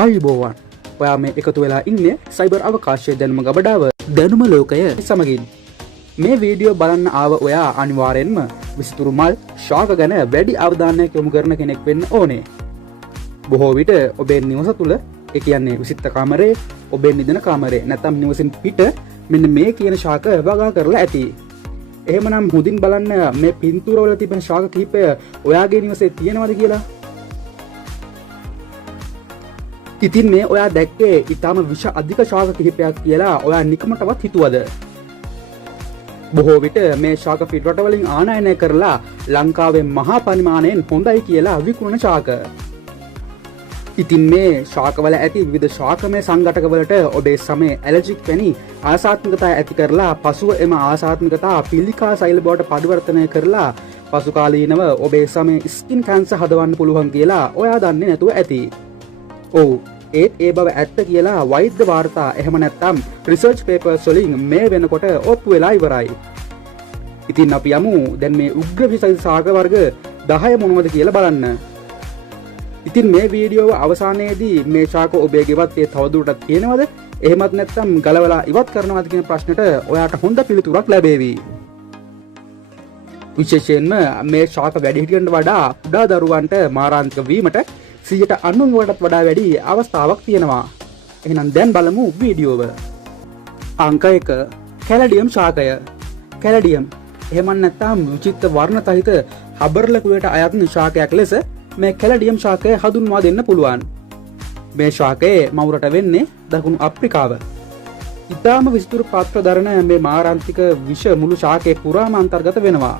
ආයුබෝවන්. ඔයා මේ එකතු වෙලා ඉන්නේ සයිබර් අවකාශයේ දැනුම ගබඩාව දැනුම ලෝකය සමගින්. මේ වීඩියෝ බලන්න ආව ඔයා අනිවාර්යෙන්ම විසිතුරු මල් ශාක ගැන වැඩි අවධානයක් යොමු කරන කෙනෙක් වෙන්න ඕනේ. බොහෝ විට ඔබේ නිවස තුල ඒ කියන්නේ විසිත කාමරේ, ඔබේ නිදන කාමරේ නැත්නම් නිවසින් පිට මෙන්න මේ කියන ශාක වගා කරලා ඇති. එහෙමනම් හොඳින් බලන්න මේ පින්තූර වල තිබෙන ශාක කිහිපය ඔයාගේ නිවසේ තියෙනවද කියලා. ඉතින් මේ ඔයා දැක්කේ ඊටම විෂ අධික ශාක කිහිපයක් කියලා ඔයා නිකමටවත් හිතුවද? බොහෝ විට මේ ශාක පිට රටවලින් ආනයනය කරලා ලංකාවේ මහා පරිමාණයෙන් හොඳයි කියලා විකුණන ශාක. ඉතින් මේ ශාකවල ඇති විවිධ ශාකමය සංඝටකවලට ඔබේ සමේ ඇලර්ජික් වැනි ආසාත්මිකතා ඇති කරලා පසුව එම ආසාත්මිකතා පිළිකා සෛල බවට පරිවර්තනය කරලා පසු කාලීනව ඔබේ සමේ ස්කින් කැන්සර් හදවන්න පුළුවන් කියලා ඔයා දන්නේ නැතුව ඇති. ඔව් ඒත් ඒ බව ඇත්ත කියලා වෛද්‍ය වාර්තා එහෙම නැත්නම් රිසර්ච් පේපර්ස් වලින් මේ වෙනකොට ඔප්පු වෙලා ඉවරයි. ඉතින් අපි යමු දැන් මේ උග්‍ර විෂ ශාක වර්ග 10 මොනවද කියලා බලන්න. ඉතින් මේ වීඩියෝව අවසානයේදී මේ ශාක ඔබේ ගෙවත්තේ තවදුරටත් තියෙනවද? එහෙමත් නැත්නම් ගලවලා ඉවත් කරනවද කියන ප්‍රශ්නට ඔයාට හොඳ පිළිතුරක් ලැබේවි. විශේෂයෙන්ම මේ ශාක වැඩිහිටියන්ට වඩා කුඩා දරුවන්ට මාරාන්තික වීමට 90%ටත් වඩා වැඩි අවස්ථාවක් තියෙනවා. එහෙනම් දැන් බලමු වීඩියෝව. අංක 1 කැලඩියම් ශාකය. කැලඩියම් එහෙම නැත්නම් විචිත්‍ර වර්ණ සහිත හබර්ල කුලයට අයත් ශාකයක් ලෙස මේ කැලඩියම් ශාකය හඳුන්වා දෙන්න පුළුවන්. මේ ශාකයේ මවුරට වෙන්නේ දකුණු අප්‍රිකාව. ඊටාම විස්තර පාත්‍ර දරන මේ මාරාන්තික විෂ මුළු ශාකයේ පුරාම අන්තර්ගත වෙනවා.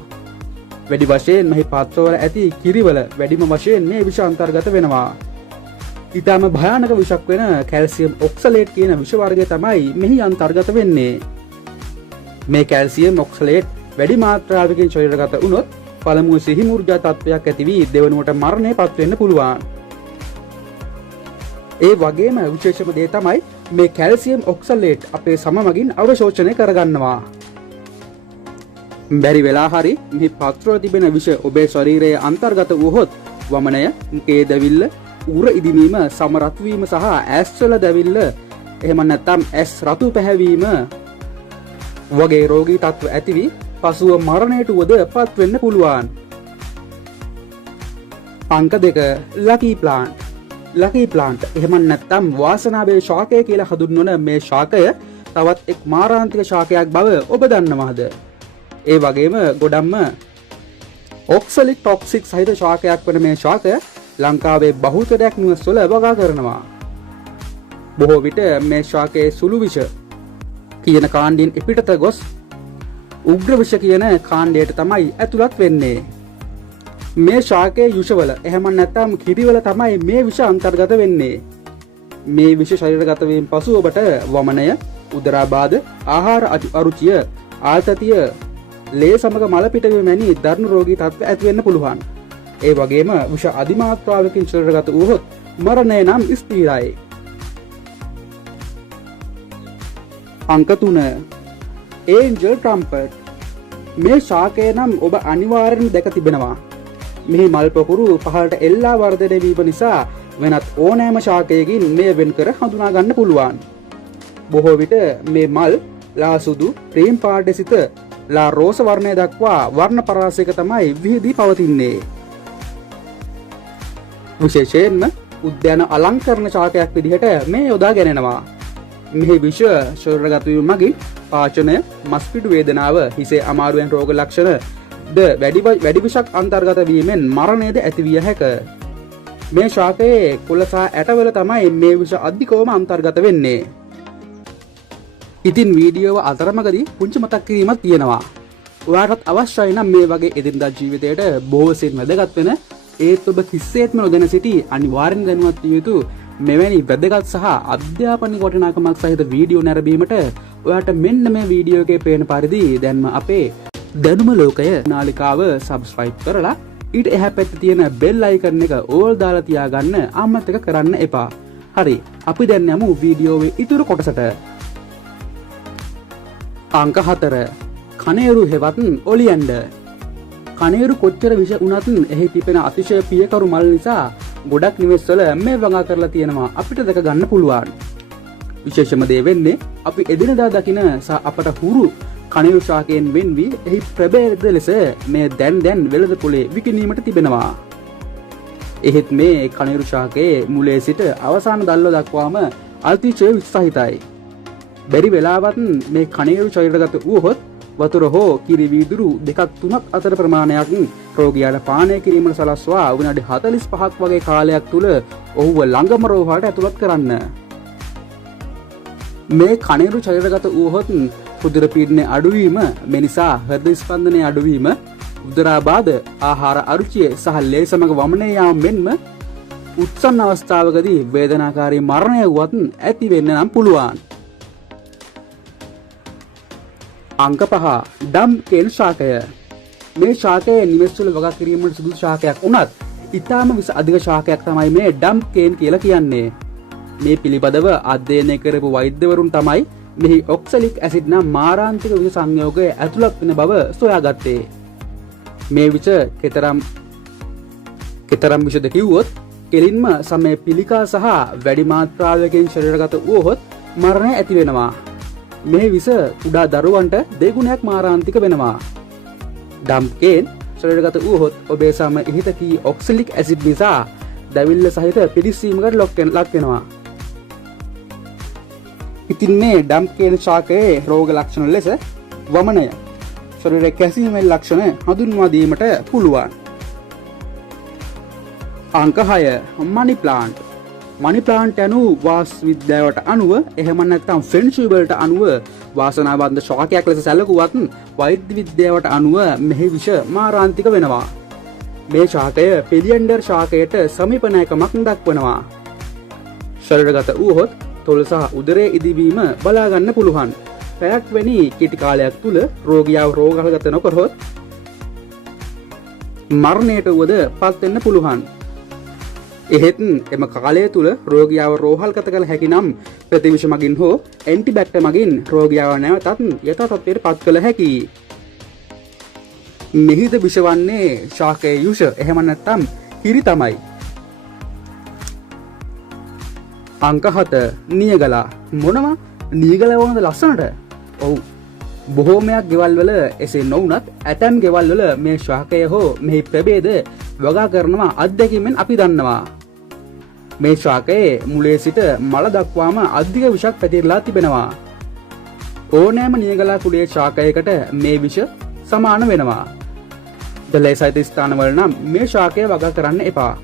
වැඩි වශයෙන් මේ පාත්‍රවල ඇති කිරිවල වැඩිම වශයෙන් මේ විෂ අන්තර්ගත වෙනවා. ඊටාම භයානක විෂක් වෙන කැල්සියම් ඔක්සලේට් කියන විෂ වර්ගය තමයි මෙහි අන්තර්ගත වෙන්නේ. මේ කැල්සියම් ඔක්සලේට් වැඩි මාත්‍රාවකින් ශරීරගත වුණොත් පළමුව සිහි මූර්ජා තත්ත්වයක් ඇති වී දෙවනුවට මරණයටපත් වෙන්න පුළුවන්. ඒ වගේම විශේෂම දේ තමයි මේ කැල්සියම් ඔක්සලේට් අපේ සම මගින් අවශෝෂණය කරගන්නවා. බැරි වෙලා හරි මේ පාත්‍රවල තිබෙන විෂ ඔබේ ශරීරයේ අන්තර්ගත වුවහොත් වමනය, මුඛයේ දැවිල්ල, උර ඉදිමීම, සම රත් වීම සහ ඇස්වල දැවිල්ල එහෙම නැත්නම් ඇස් රතු පැහැවීම වගේ රෝගී තත්ත්ව ඇති වී පසුව මරණයට උවදපත් වෙන්න පුළුවන්. අංක 2 ලකී ප්ලාන්ට්. ලකී ප්ලාන්ට් එහෙම නැත්නම් වාසනාවේ ශාකය කියලා හඳුන්වන මේ ශාකය තවත් එක් මාරාන්තික ශාකයක් බව ඔබ දන්නවද? ඒ වගේම ගොඩක්ම ඔක්සලික් ටොක්සික් සහිත ශාකයක් වන මේ ශාකය ලංකාවේ බහුතරයක් නිවස්වල වගා කරනවා. බොහෝ විට මේ ශාකයේ සුළු විෂ කියන කාණ්ඩයෙන් එපිටත ගොස් උග්‍ර විෂ කියන කාණ්ඩයට තමයි ඇතුළත් වෙන්නේ. මේ ශාකයේ යුෂවල එහෙම නැත්නම් කිරිවල තමයි මේ විෂ අන්තර්ගත වෙන්නේ. මේ විෂ ශරීරගත වීම පසු ඔබට වමනය, උදරාබාධ, ආහාර අරුචිය, ආතතිය, ලේ සමග මල පිටවීම වැනි දරුණු රෝගී තත්ත්ව ඇති වෙන්න පුළුවන්. ඒ වගේම විෂ අධිමාත්‍රාවකින් ශරීරගත වුවහොත් මරණය නම් ස්ථිරයි. අංක 3 ඒන්ජල් ට්‍රම්පට්. මේ ශාකය නම් ඔබ අනිවාර්යෙන්ම දැක තිබෙනවා. මෙහි මල් පොකුරු පහළට එල්ලා වර්ධනය වීම නිසා වෙනත් ඕනෑම ශාකයකින් මෙය වෙන් කර හඳුනා ගන්න පුළුවන්. බොහෝ විට මේ මල් ලා සුදු, ක්‍රීම් පාට සිට ලා රෝස වර්ණය දක්වා වර්ණ පරාසයක තමයි විහිදී පවතින්නේ. විශේෂයෙන්ම උද්‍යාන අලංකරණ ශාකයක් විදිහට මේ යොදා ගැනෙනවා. මෙහි විෂ ශරීරගත වීම මගින් පාචනය, මස්පිඩු වේදනාව, හිසේ අමාරුවෙන් රෝග ලක්ෂණ ද වැඩි විෂක් අන්තර්ගත වීමෙන් මරණයද ඇතිවිය හැක. මේ ශාකයේ කුල සහ ඇටවල තමයි මේ විෂ අධිකවම අන්තර්ගත වෙන්නේ. ඉතින් වීඩියෝව අතරමඟදී පුංචි මතක් කිරීමක් තියෙනවා. ඔයාටත් අවශ්‍යයි නම් මේ වගේ එදිනදා ජීවිතයට බොහෝසෙන් වැදගත් වෙන ඒත් ඔබ කිසිසේත්ම නොදැන සිටි අනිවාර්යෙන් දැනුවත් විය යුතු මෙවැනි වැදගත් සහ අධ්‍යාපනික වටිනාකමක් සහිත වීඩියෝ නැරඹීමට ඔයාට මෙන්න මේ වීඩියෝ එකේ පේන පරිදි දැන්ම අපේ දැනුම ලෝකය නාලිකාව සබ්ස්ක්‍රයිබ් කරලා ඊට එහා පැත්තේ තියෙන බෙල් අයිකන් එක ඕල් දාලා තියාගන්න අමතක කරන්න එපා. හරි, අපි දැන් යමු වීඩියෝවේ ඊතුරු කොටසට. අංක 4 කනේරු හෙවත් ඔලියන්ඩර්. කනේරු කොච්චර විෂ වුණත් එහි පිපෙන අතිශය පියකරු මල් නිසා ගොඩක් නිවෙස්වල මේ වගා කරලා තියෙනවා අපිට දැක ගන්න පුළුවන්. විශේෂම දේ වෙන්නේ අපි එදිනදා දකින සහ අපට හුරු කණිවුරු ශාකයෙන් වෙන් වී එහි ප්‍රභේද ලෙස මේ දැන් වෙළඳ පොලේ විකිණීමට තිබෙනවා. එහෙත් මේ කණිවුරු ශාකයේ මුලේ සිට අවසාන දල්ව දක්වාම අතිශය විසහිතයි. බැරි වෙලාවත් මේ කණිවුරු ශරීරගත වූහොත් වතුර හෝ කිරි වීදුරු දෙකක් තුනක් අතර ප්‍රමාණයක් රෝගියාට පානය කිරීමට සලස්වා විනාඩි 45ක් වගේ කාලයක් තුල ඔහුව ළඟම රෝහලට ඇතුළත් කරන්න. මේ කණිවුරු ශරීරගත වූහොත් රුධිර පීඩනය අඩුවීම, මේ නිසා හෘද ස්පන්දනය අඩුවීම, උදරාබාධ, ආහාර අරුචිය සහ ලේ සමග වමනය යාම මෙන්ම උත්සන්න අවස්ථාවකදී වේදනාකාරී මරණය වුවත් ඇති වෙන්න නම් පුළුවන්. අංක 5 ඩම් කේන් ශාකය. මේ ශාකය නිවෙස්වල වගා කිරීමට සුදුසු ශාකයක් වුණත් ඊටාම විස අධික ශාකයක් තමයි මේ ඩම් කේන් කියලා කියන්නේ. මේ පිළිබඳව අධ්‍යයනය කරපු වෛද්‍යවරුන් තමයි මෙහි ඔක්සලික් ඇසිඩ් නම් මාරාන්තික විස සංයෝගය ඇතුළත් වෙන බව සොයාගත්තේ. මේ විස කෙතරම් විෂද කිව්වොත් කෙලින්ම සමය පිළිකා සහ වැඩි මාත්‍රාවකින් ශරීරගත වුවහොත් මරණය ඇති වෙනවා. මේ විස කුඩා දරුවන්ට දෙගුණයක් මාරාන්තික වෙනවා. ඩම්කේන් ශරීරගත වුවහොත් ඔබේ සම ඉහිත කී ඔක්සලික් ඇසිඩ් නිසා දැවිල්ල සහිත පිළිස්සීමකට ලක් වෙනවා. ඉතින් මේ ඩම්කේන් ශාකයේ රෝග ලක්ෂණ ලෙස වමනය, ශරීරයේ කැසීමේ ලක්ෂණ හඳුන්වා දීමට පුළුවන්. අංක 6 මනි ප්ලාන්ට්. මනි ප්ලාන්ට් යනු වාස් විද්‍යාවට අනුව එහෙම නැත්නම් ෆෙන්ෂුයි වලට අනුව වාසනාවන්ත ශාකයක් ලෙස සැලකුවත් වෛද්‍ය විද්‍යාවට අනුව මෙහි විෂ මාරාන්තික වෙනවා. මේ ශාකය පිලියන්ඩර් ශාකයට සමීප නැකමක් දක්වනවා. ශරීරගත වූහොත් තොල් සහ උදරයේ ඉදිවීම බලා ගන්න පුළුවන්. පැයක් වැනි කෙටි කාලයක් තුල රෝගියාව රෝගහලගත නොකරහොත් මරණයට වුවද පත් වෙන්න පුළුවන්. එහෙත් එම කාලය තුල රෝගියාව රෝහල්ගත කළ හැකි නම් ප්‍රතිවිෂ මගින් හෝ ඇන්ටිබැක්ටර් මගින් රෝගියාව නැවතත් යථා තත්ත්වයට පත් කළ හැකියි. මෙහිද විෂ වන්නේ ශාකයේ යුෂ එහෙම නැත්නම් කිරි තමයි. අංක 7 නියගලා. මොනවා නියගල වුණද ලස්සනට? ඔව්. බොහෝමයක් ගෙවල් වල එසේ නොවුනත් ඇතැම් ගෙවල් වල මේ ශාකය හෝ මෙහි ප්‍රභේද වගා කරනවා අත්දැකීමෙන් අපි දන්නවා. මේ ශාකයේ මුලේ සිට මල දක්වාම අධික විෂක් පැතිරලා තිබෙනවා. ඕනෑම නියගලා කුලයේ ශාකයකට මේ විෂ සමාන වෙනවා. ජලය සහිත ස්ථානවල නම් මේ ශාකය වගා කරන්න එපා.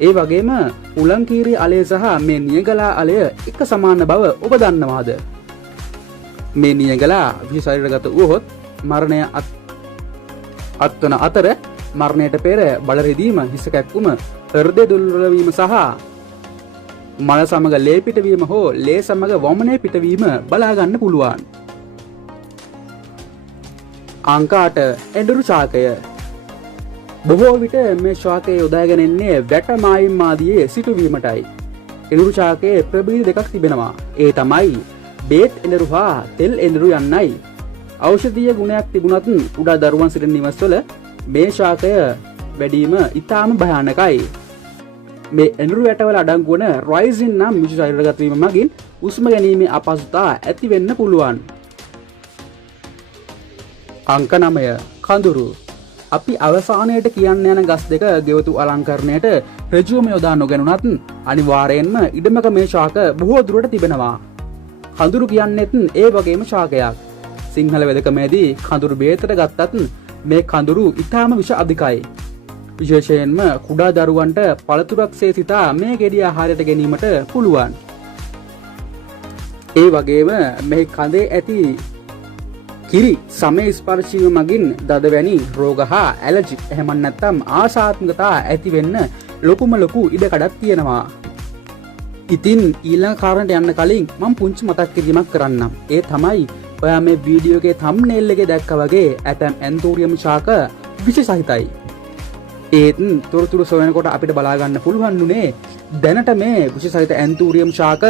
ඒ වගේම උලංකීරි අලය සහ මේ නියගලා අලය එක සමාන බව ඔබ දන්නවාද? මේ නියගලා විෂ ශරීරගත වුවහොත් මරණය අත්වන අතර මරණයට පෙර බල රිදීම, හිස කැක්කුම, හෘද දුර්වල වීම සහ මල සමග ලේ පිටවීම හෝ ලේ සමග වමනය පිටවීම බලා ගන්න පුළුවන්. අංක 8 එඬරු ශාකය. බොහෝ විට මේ ශාකය යොදාගෙන එන්නේ වැට මායිම් ආදියේ සිටුවීමටයි. එඬරු ශාකයේ ප්‍රභේද දෙකක් තිබෙනවා. ඒ තමයි බේත් එඬරු හා තෙල් එඬරු යන්නයි. ඖෂධීය ගුණයක් තිබුණත් උඩා දරුවන් සිටින නිවස්වල මේ ශාකය වැඩිම ඉතාම භයානකයි. මේ එඬරු වැටවල අඩංගු වන රයිසින් නම් විෂ ශරීරගත වීම මගින් උස්ම ගැනීමේ අපහසුතාව ඇති වෙන්න පුළුවන්. අංක 9 කඳුරු. අපි අවසානයේට කියන්න යන ගස් දෙක ගෙවතු අලංකරණයට ඍජුවම යොදා නොගැනුණත් අනිවාර්යයෙන්ම ඉඩමක මේ ශාක බොහෝ දුරට තිබෙනවා. කඳුරු කියන්නේත් ඒ වගේම ශාකයක්. සිංහල වෙදකමේදී කඳුරු බේතට ගත්තත් මේ කඳුරු ඉතාම විෂ අධිකයි. විශේෂයෙන්ම කුඩා දරුවන්ට පළතුරක්සේ සිතා මේ ගෙඩි ආහාරයට ගැනීමට පුළුවන්. ඒ වගේම මේ කඳේ ඇති කිරි සමේ ස්පර්ශීව මගින් දද වැනි රෝග හා ඇලර්ජි එහෙම නැත්නම් ආශාත්මකතා ඇති වෙන්න ලොකුම ලොකු ඉඩකඩක් තියෙනවා. ඉතින් ඊළඟ කාරණට යන්න කලින් මම පුංචි මතක් කිරීමක් කරන්නම්. ඒ තමයි ඔයා මේ වීඩියෝ එකේ thumbnail එකේ දැක්කා වගේ ඇතැම් ඇන්තෝරියම් ශාක විෂ සහිතයි. ඒත් තොරතුරු සොයනකොට අපිට බලා ගන්න පුළුවන් උනේ දැනට මේ විෂ සහිත ඇන්තෝරියම් ශාක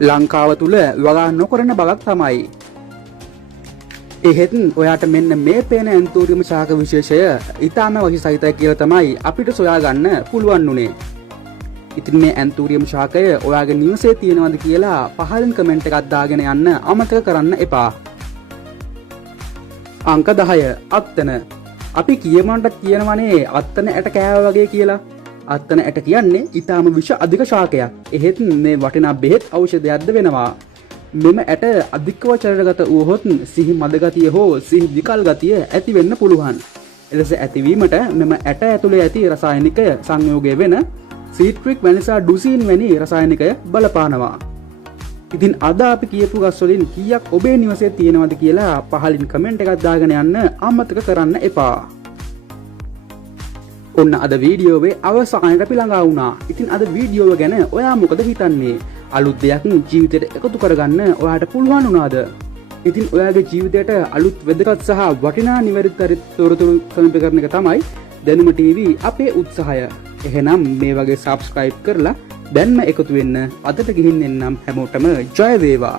ලංකාව තුල වගා නොකරන බවක් තමයි. එහෙත් ඔයාට මෙන්න මේ පේන ඇන්තෝරියම් ශාක විශේෂය ඊටාම විෂ සහිතයි කියලා තමයි අපිට සොයා ගන්න පුළුවන් උනේ. ඉතින් මේ ඇන්තූරියම් ශාකය ඔයාගේ නිවසේ තියෙනවද කියලා පහලින් කමෙන්ට් එකක් දාගෙන යන්න අමතක කරන්න එපා. අංක 10 අත්තන. අපි කියමන්ට කියනවනේ අත්තන ඇට කෑව වගේ කියලා. අත්තන ඇට කියන්නේ ඊටාම විෂ අධික ශාකයක්. එහෙත් මේ වටිනා බෙහෙත් ඖෂධයක්ද වෙනවා. මෙම ඇට අධිකව චරණගත වූහොත් සිහි මද ගතිය හෝ සිහි විකල් ගතිය ඇති වෙන්න පුළුවන්. එලෙස ඇතිවීමට මෙම ඇට ඇතුලේ ඇති රසායනික සංයෝගය වෙන සීට්‍රික් වැනිසා ඩුසින් වැනි රසායනිකය බලපානවා. ඉතින් අද අපි කියපු ගස් වලින් කීයක් ඔබේ නිවසේ තියෙනවද කියලා පහලින් කමෙන්ට් එකක් දාගෙන යන්න අමතක කරන්න එපා. ඔන්න අද වීඩියෝවේ අවසානයට අපි ළඟා වුණා. ඉතින් අද වීඩියෝව ගැන ඔයා මොකද හිතන්නේ? අලුත් දෙයක් ජීවිතයට එකතු කරගන්න ඔයාට පුළුවන් වුණාද? ඉතින් ඔයාගේ ජීවිතයට අලුත් වැදගත් සහ වටිනා නිවැරදි තොරතුරු සමීප කරන එක තමයි දැනුම TV අපේ උත්සාහය. එහෙනම් මේ වගේ subscribe කරලා දැන්ම එකතු වෙන්න. අදට ගිහින් එන්නම් හැමෝටම ජය වේවා.